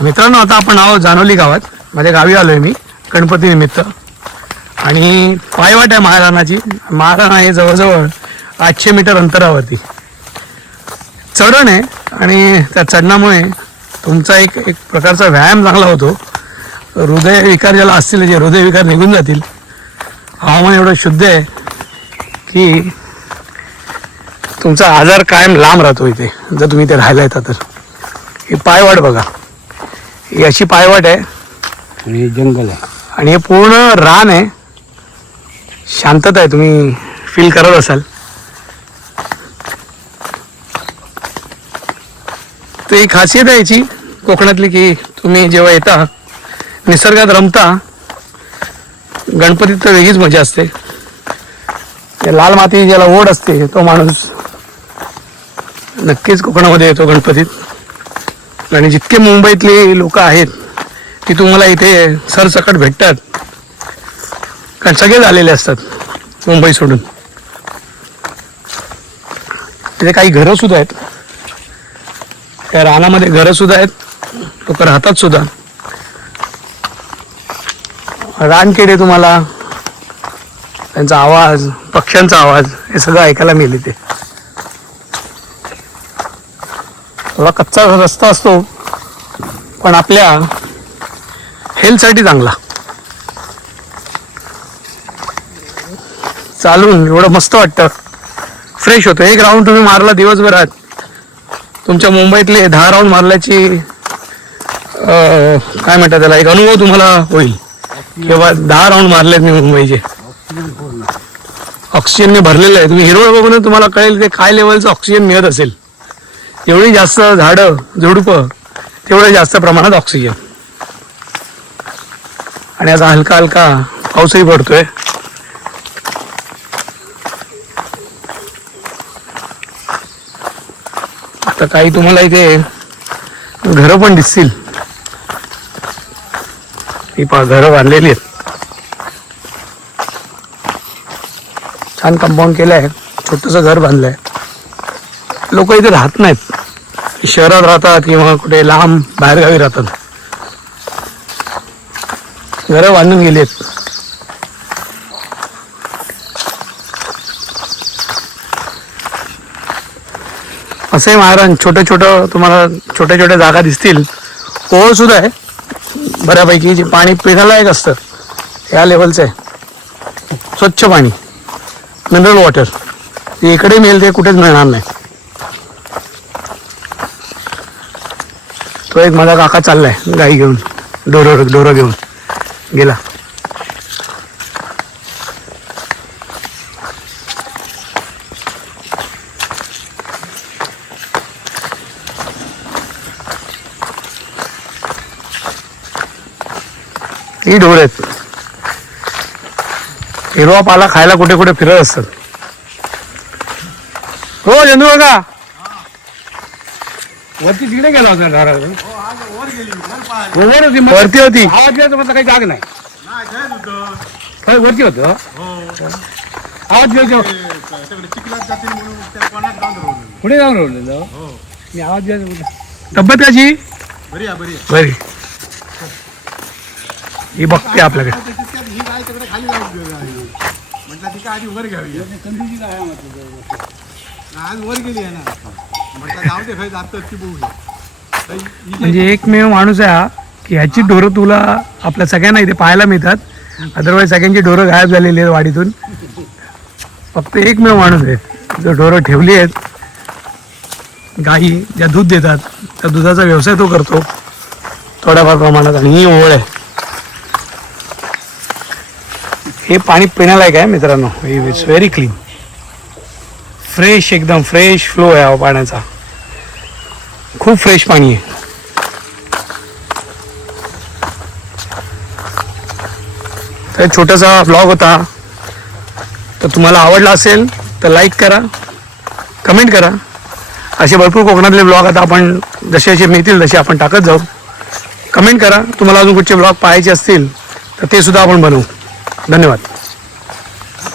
मित्रांनो आता आपण आहोत जानोली गावात. माझ्या गावी आलोय मी गणपती निमित्त. आणि पायवाट आहे महाराणाची. महाराणा हे जवळजवळ आठशे मीटर अंतरावरती. चढण आहे आणि त्या चढणामुळे तुमचा एक एक प्रकारचा व्यायाम चांगला होतो. हृदय विकार ज्याला असतील जे हृदय विकार निघून जातील हवामान एवढं शुद्ध आहे की तुमचा आजार कायम लांब राहतो इथे. जर तुम्ही इथे राहायला येता तर. ही पायवाट बघा. अशी पायवाट आहे. आणि हे जंगल आहे. आणि हे पूर्ण रान आहे. शांतता आहे तुम्ही फील करत असाल. तर ही खासियत आहे याची कोकणातली की तुम्ही जेव्हा येता निसर्गात रमता गणपतीत तर वेगळीच मजा असते. त्या लाल माती ज्याला ओढ असते तो माणूस नक्कीच कोकणामध्ये येतो गणपतीत. आणि जितके मुंबईतले लोक आहेत ती तुम्हाला इथे सरसकट भेटतात. कारण सगळेच आलेले असतात मुंबई सोडून. तिथे काही घरं सुद्धा आहेत. त्या रानामध्ये घरं सुद्धा आहेत. लोक राहतात सुद्धा. रानकेडे तुम्हाला त्यांचा आवाज पक्ष्यांचा आवाज हे सगळं ऐकायला मिळेल इथे. थोडा कच्चा रस्ता असतो पण आपल्या हेल्थसाठी चांगला. चालून एवढं मस्त वाटतं. फ्रेश होतं. एक राऊंड तुम्ही मारला दिवसभरात तुमच्या मुंबईतले दहा राऊंड मारल्याची काय म्हणतात त्याला एक अनुभव तुम्हाला होईल. किंवा दहा राऊंड मारलेत मी मुंबईचे. ऑक्सिजनने भरलेलं आहे. तुम्ही हिरवळ बघून तुम्हाला कळेल ते काय लेवलचं ऑक्सिजन मिळत असेल. जेवढी जास्त झाडं झुडपं तेवढं जास्त प्रमाणात ऑक्सिजन आणि असा हलका हलका पाऊसही पडतोय. आता काही तुम्हाला इथे घरं पण दिसतील. ही पा घरं बांधलेली आहेत. छान कंपाऊंड केलं आहे छोटंसं घर बांधलंय. लोक इथे राहत नाहीत. शहरात राहतात किंवा कुठे लांब बाहेरगावी राहतात. घरं बांधून गेलेत. आहे महाराज छोटं छोटं तुम्हाला छोट्या छोट्या जागा दिसतील. ओळ सुद्धा आहे. बऱ्यापैकी जे पाणी पिण्यालायक असतं या लेवलचं आहे. स्वच्छ पाणी मिनरल वॉटर. इकडे मिळेल ते कुठेच मिळणार नाही. तो एक माझा काका चाललाय गाई घेऊन डोरं डोरं घेऊन. गेला. ही ढोर आहेत. हिरवा पाला खायला कुठे कुठे फिरत असतात. हो चंदू बघा वरती तिकडे गेला होता घरावर वर होती मग वरती होती? आवाज़ द्यायचा म्हटलं काही जाग नाही. काय वरती होत. आवाज़ द्यायचा पुढे जाऊन राहिलेलं मी आवाज़ द्यायचा म्हटलं तब्येत कशी? बरी आहे, बरी आहे. बरी. ही बघते आपल्याकडे. म्हटलं ती काय आधी वर घ्यावी. आज वर गेली आहे ना. म्हटलं जाऊ दे जात ती बघू म्हणजे एकमेव माणूस आहे हा की ह्याची ढोरं तुला आपल्या सगळ्यांना इथे पाहायला मिळतात. अदरवाईज सगळ्यांची ढोरं गायब झालेली आहेत वाडीतून. फक्त एकमेव माणूस आहे. जो ढोरं ठेवली आहेत गाई ज्या दूध देतात त्या दुधाचा व्यवसाय तो करतो. थोड्याफार प्रमाणात आणि ही ओळ आहे. हे पाणी पिण्यालायक आहे मित्रांनो. इट्स व्हेरी क्लीन फ्रेश एकदम फ्रेश फ्लो आहे हा पाण्याचा. खूप फ्रेश पाणी आहे. तर छोटासा ब्लॉग होता. तर तुम्हाला आवडला असेल तर लाईक करा कमेंट करा. असे भरपूर कोकणातले ब्लॉग आता आपण जसे जसे मिळतील तसे आपण टाकत जाऊ. कमेंट करा तुम्हाला अजून कुठचे ब्लॉग पाहायचे असतील तर ते सुद्धा आपण बनवू. धन्यवाद.